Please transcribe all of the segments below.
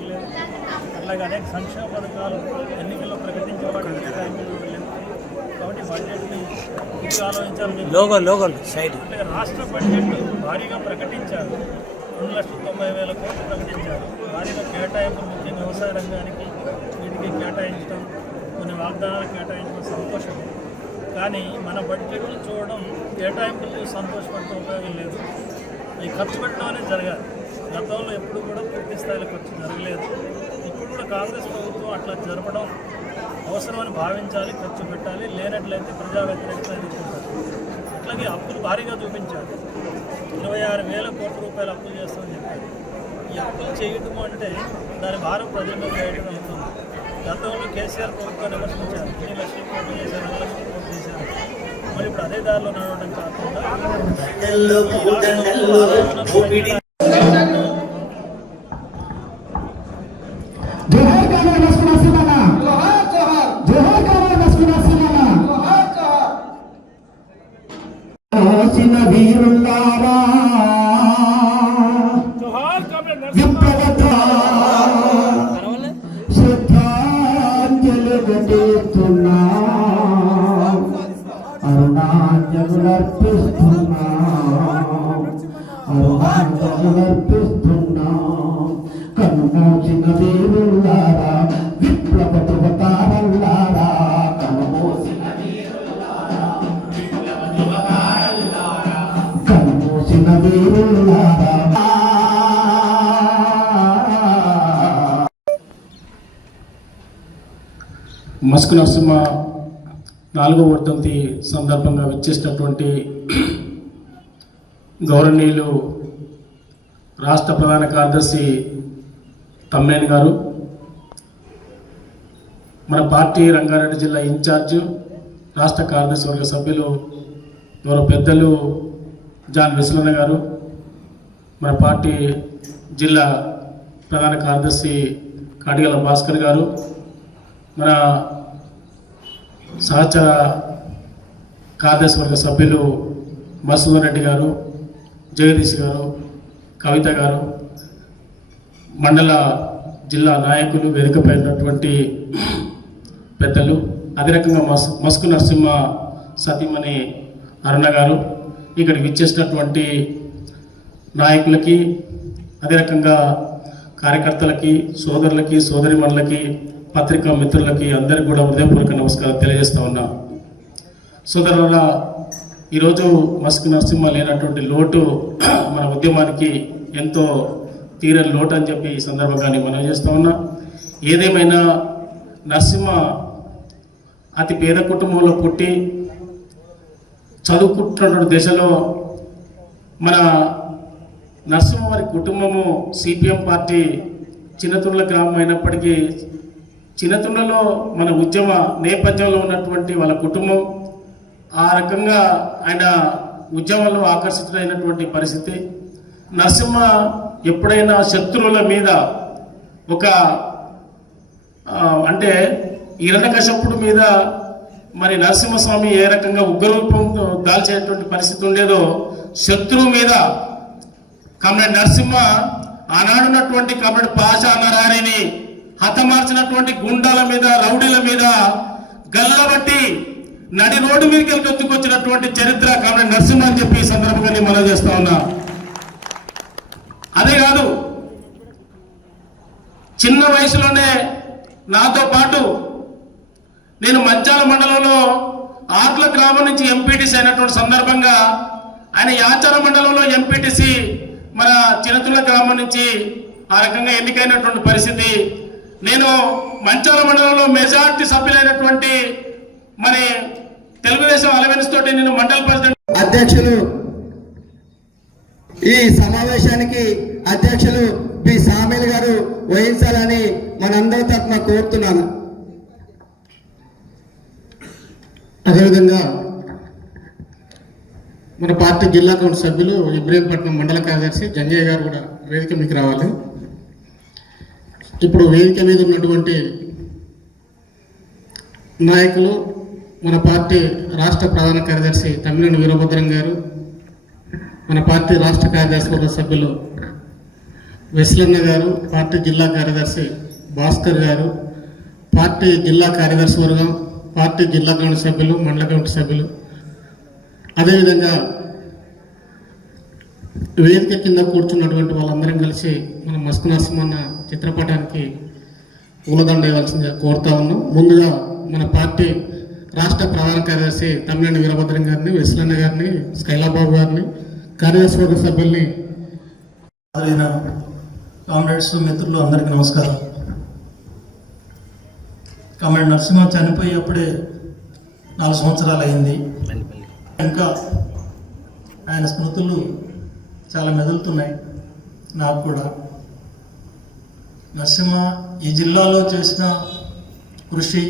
జరగలేదు. అట్లాగే అనేక సంక్షేమ పథకాలు ఎన్నికల్లో ప్రకటించే వాటికి కేటాయింపులు లేదు. కాబట్టి బడ్జెట్ని ఇంకా ఆలోచించాలి. రాష్ట్ర బడ్జెట్ భారీగా ప్రకటించారు. 2,90,000 కోట్లు ప్రకటించారు. భారీగా కేటాయింపులు ముఖ్యంగా వ్యవసాయ రంగానికి వీటికి కేటాయించడం, కొన్ని వాగ్దానాలు కేటాయించడం సంతోషం. కానీ మన బడ్జెట్లు చూడడం, కేటాయింపులు సంతోషపడటం ఉపయోగం లేదు. ఈ ఖర్చు పెట్టడం అనేది జరగాలి. గతంలో ఎప్పుడు కూడా పూర్తి స్థాయిలో ఖర్చు జరగలేదు. ఇప్పుడు కూడా కాంగ్రెస్ ప్రభుత్వం అట్లా జరపడం అవసరమని భావించాలి, ఖర్చు పెట్టాలి. లేనట్లయితే ప్రజా వ్యతిరేకత ఎదుర్కొంటారు. అట్లాగే అప్పులు భారీగా చూపించారు. 26,000 కోట్ల రూపాయలు అప్పులు చేస్తామని చెప్పారు. ఈ అప్పులు చేయటం అంటే దాని భారం ప్రజల మీద వేయడం అవుతుంది. గతంలో కేసీఆర్ ప్రభుత్వాన్ని విమర్శించారు. 3 లక్షల కోట్లు చేశారు, 2 లక్షల కోట్లు చేశారు. మరి ఇప్పుడు అదే దారిలో నడవడం కాకుండా వీరులారా శ్రద్ధాంజలి ఘటిస్తున్నా, అరుణాంజలులర్పిస్తున్నా, అరుణాంజలులర్పిస్తున్నా. కనుమూసిన వీరులారా, విప్లవ ధృవతారల్లారా, కనుమూసిన వీరులారా, విప్లవ ధృవతారల్లారా, కనుమూసిన వీరులారా. మస్క్ నరసింహ 4వ వర్ధంతి సందర్భంగా వచ్చేసినటువంటి గౌరవనీయులు రాష్ట్ర ప్రధాన కార్యదర్శి తమ్మేని గారు, మన పార్టీ రంగారెడ్డి జిల్లా ఇన్ఛార్జ్ రాష్ట్ర కార్యదర్శి వర్గ సభ్యులు గౌరవ పెద్దలు జాన్ విశ్వనాథ్ గారు, మన పార్టీ జిల్లా ప్రధాన కార్యదర్శి కాడిగల భాస్కర్ గారు, మన సహచర కార్యదర్శి వర్గ సభ్యులు మసూదన్ రెడ్డి గారు, జగదీష్ గారు, కవిత గారు, మండల జిల్లా నాయకులు, వేదికపై ఉన్నటువంటి పెద్దలు, అదే రకంగా మస్క్ నరసింహ సతీమణి అరుణ గారు, ఇక్కడికి విచ్చేసినటువంటి నాయకులకి, అదే రకంగా కార్యకర్తలకి, సోదరులకి, సోదరిమణులకి, పత్రికా మిత్రులకి అందరికీ కూడా హృదయపూర్వక నమస్కారం తెలియజేస్తా ఉన్నా. సోదరులారా, ఈరోజు మస్క్ నరసింహ లేనటువంటి లోటు మన ఉద్యమానికి ఎంతో తీరని లోటు అని చెప్పి ఈ సందర్భంగా మనం చేస్తూ ఉన్నా. ఏదేమైనా నరసింహ అతి పేద కుటుంబంలో పుట్టి చదువుకుంటున్నటువంటి దశలో మన నరసింహ వారి కుటుంబము సిపిఎం పార్టీ చిన్నతుండ్ల గ్రామం అయినప్పటికీ చిన్నతుండలో మన ఉద్యమ నేపథ్యంలో ఉన్నటువంటి వాళ్ళ కుటుంబం ఆ రకంగా ఆయన ఉద్యమంలో ఆకర్షితుడైనటువంటి పరిస్థితి. నరసింహ ఎప్పుడైనా శత్రువుల మీద ఒక అంటే హిరణ్యకశపుడు మీద మరి నరసింహస్వామి ఏ రకంగా ఉగ్రరూపంతో దాల్చేటువంటి పరిస్థితి ఉండేదో, శత్రువు మీద కామ్రేడ్ నరసింహ ఆనాడున్నటువంటి కామ్రేడ్ పాషా నరహరిని హతమార్చినటువంటి గుండాల మీద, రౌడీల మీద గల్లబట్టి నడి రోడ్డు మీదకి ఎత్తుకొచ్చినటువంటి చరిత్ర కామ్రేడ్ నరసింహ అని చెప్పి ఈ సందర్భంగా నేను మనం చేస్తా ఉన్నా. అదే కాదు, చిన్న వయసులోనే నాతో పాటు నేను మంచాల మండలంలో ఆట్ల గ్రామం నుంచి ఎంపీటీసీ అయినటువంటి సందర్భంగా ఆయన యాచార మండలంలో ఎంపీటీసీ మన చిన్నతుల గ్రామం నుంచి ఆ రకంగా ఎన్నికైనటువంటి పరిస్థితి. నేను మంచాల మండలంలో మెజార్టీ సభ్యులైనటువంటి మరి తెలుగుదేశం అలవెన్స్ తోటి నేను మండల ప్రెసిడెంట్ అధ్యక్షులు, ఈ సమావేశానికి అధ్యక్షులు బి సామిల్ గారు వహించాలని మనందరి తరఫున కోరుతున్నాను. అదేవిధంగా మన పార్టీ జిల్లా కౌన్సిల్ సభ్యులు ఇబ్రహీంపట్నం మండల కార్యదర్శి జంజయ్య గారు కూడా వేదిక మీకు రావాలి. ఇప్పుడు వేదిక మీద ఉన్నటువంటి నాయకులు, మన పార్టీ రాష్ట్ర ప్రధాన కార్యదర్శి తమ్మినేని వీరభద్రం గారు, మన పార్టీ రాష్ట్ర కార్యదర్శి వర్గ సభ్యులు వెస్లన్న గారు, పార్టీ జిల్లా కార్యదర్శి భాస్కర్ గారు, పార్టీ జిల్లా కార్యదర్శి వర్గం, పార్టీ జిల్లా కమిటీ సభ్యులు, మండల కమిటీ సభ్యులు, అదేవిధంగా వేదిక కింద కూర్చున్నటువంటి వాళ్ళందరం కలిసి మన మస్కు నరసింహన్న చిత్రపటానికి పూలదండ వేయవలసిందిగా కోరుతా ఉన్నాం. ముందుగా మన పార్టీ రాష్ట్ర ప్రధాన కార్యదర్శి తమ్మినేని వీరభద్రం గారిని, వెస్లన్న గారిని, స్కైలాబాబు గారిని, కార్యదర్శి వర్గ సభ్యుల్ని, కామ్రేడ్స్, మిత్రులు అందరికీ నమస్కారం. కామ్రేడ్ నరసింహ చనిపోయి అప్పుడే 4 సంవత్సరాలు అయింది. ఇంకా ఆయన స్మృతులు చాలా మెదులుతున్నాయి నాకు కూడా. నరసింహ ఈ జిల్లాలో చేసిన కృషి,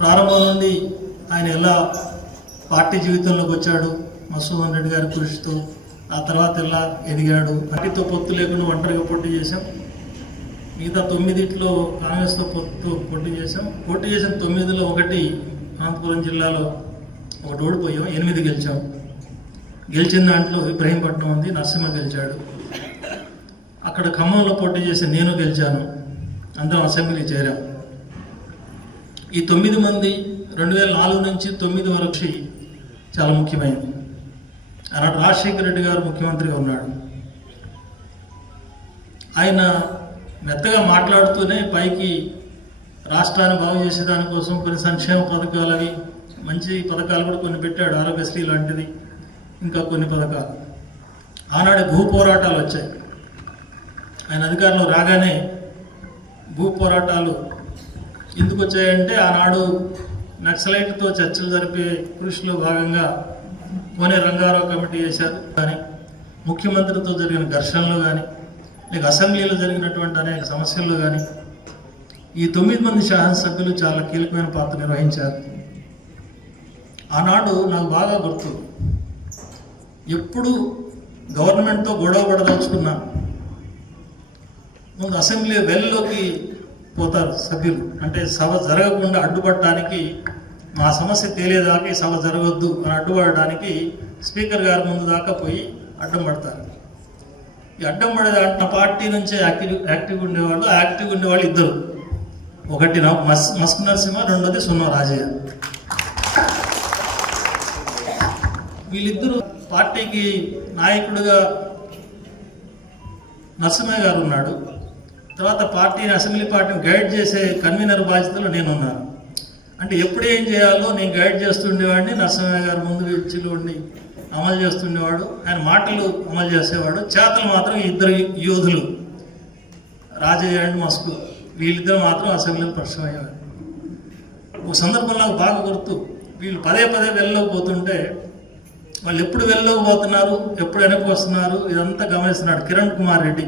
ప్రారంభం నుండి ఆయన ఎలా పార్టీ జీవితంలోకి వచ్చాడు, మధుసూదన్ రెడ్డి గారి కృషితో, ఆ తర్వాత ఎలా ఎదిగాడు. పార్టీతో పొత్తు లేకుండా ఒంటరిగా పోటీ చేశాం. మిగతా 9 కాంగ్రెస్తో పోటీ చేశాం. పోటీ చేసిన 9లో 1 అనంతపురం జిల్లాలో 1 ఓడిపోయాం, 8 గెలిచాం. గెలిచిన దాంట్లో ఇబ్రహీంపట్నం ఉంది, నరసింహ గెలిచాడు. అక్కడ ఖమ్మంలో పోటీ చేసి నేను గెలిచాను. అందరం అసెంబ్లీ చేరాం. ఈ 9 మంది 2004 నుంచి 9 వరకు చాలా ముఖ్యమైనది. ఆనాడు రాజశేఖర రెడ్డి గారు ముఖ్యమంత్రిగా ఉన్నాడు. ఆయన మెత్తగా మాట్లాడుతూనే పైకి రాష్ట్రాన్ని బాగు చేసే దానికోసం కొన్ని సంక్షేమ పథకాలు, అవి మంచి పథకాలు కూడా కొన్ని పెట్టాడు, ఆరోగ్యశ్రీ లాంటిది, ఇంకా కొన్ని పథకాలు. ఆనాడే భూ పోరాటాలు వచ్చాయి. ఆయన అధికారంలో రాగానే భూ పోరాటాలు ఎందుకు వచ్చాయంటే, ఆనాడు నక్సలైట్తో చర్చలు జరిపే కృషిలో భాగంగా కోనే రంగారావు కమిటీ చేశారు. కానీ ముఖ్యమంత్రితో జరిగిన ఘర్షణలు కానీ, లేక అసెంబ్లీలో జరిగినటువంటి అనేక సమస్యల్లో కానీ ఈ 9 మంది శాసనసభ్యులు చాలా కీలకమైన పాత్ర నిర్వహించారు. ఆనాడు నాకు బాగా గుర్తు, ఎప్పుడు గవర్నమెంట్తో గొడవ పడదలుచుకున్నా ముందు అసెంబ్లీ వెల్లోకి పోతారు సభ్యులు. అంటే సభ జరగకుండా అడ్డుపడటానికి, మా సమస్య తెలియదాకా ఈ సభ జరగొద్దు అని అడ్డుపడడానికి స్పీకర్ గారి ముందు దాకా పోయి అడ్డం పడతారు. ఈ అడ్డం పడే దాంట్లో పార్టీ నుంచే యాక్టివ్గా ఉండేవాళ్ళు 2. ఒకటి మస్కు నరసింహ, రెండోది సున్నం రాజయ్య. వీళ్ళిద్దరూ పార్టీకి నాయకుడిగా నరసింహ గారు ఉన్నాడు. తర్వాత పార్టీని, అసెంబ్లీ పార్టీని గైడ్ చేసే కన్వీనర్ బాధ్యతలో నేనున్నాను. అంటే ఎప్పుడు ఏం చేయాలో నేను గైడ్ చేస్తుండేవాడిని. నరసింహ గారు ముందు వీచిలో ఉండి అమలు చేస్తుండేవాడు. ఆయన మాటలు అమలు చేసేవాడు, చేతలు మాత్రం 2 యోధులు రాజయ్య అండ్ మస్కు, వీళ్ళిద్దరు మాత్రం అసెంబ్లీలో పరిచయం అయ్యేవారు. ఒక సందర్భం నాకు బాగా గుర్తు, వీళ్ళు పదే వెళ్ళలోకి పోతుంటే వాళ్ళు ఎప్పుడు వెళ్ళలోకి పోతున్నారు, ఎప్పుడు వెనక్కి వస్తున్నారు, ఇదంతా గమనిస్తున్నాడు కిరణ్ కుమార్ రెడ్డి.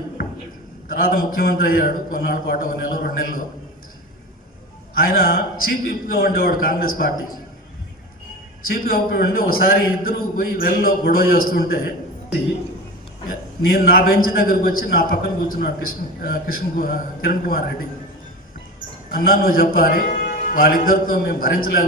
తర్వాత ముఖ్యమంత్రి అయ్యాడు కొన్నాళ్ళ పాటు, 1 నెల 2 నెలలు. ఆయన చీఫ్ విప్గా ఉండేవాడు కాంగ్రెస్ పార్టీ. చీఫ్ విప్ ఉండి ఒకసారి ఇద్దరు పోయి వెళ్ళలో గొడవ చేస్తుంటే నేను నా బెంచ్ దగ్గరికి వచ్చి నా పక్కన కూర్చున్నాడు కిరణ్ కుమార్ రెడ్డి. అన్నా, నువ్వు చెప్పాలి, వాళ్ళిద్దరితో మేము భరించలేక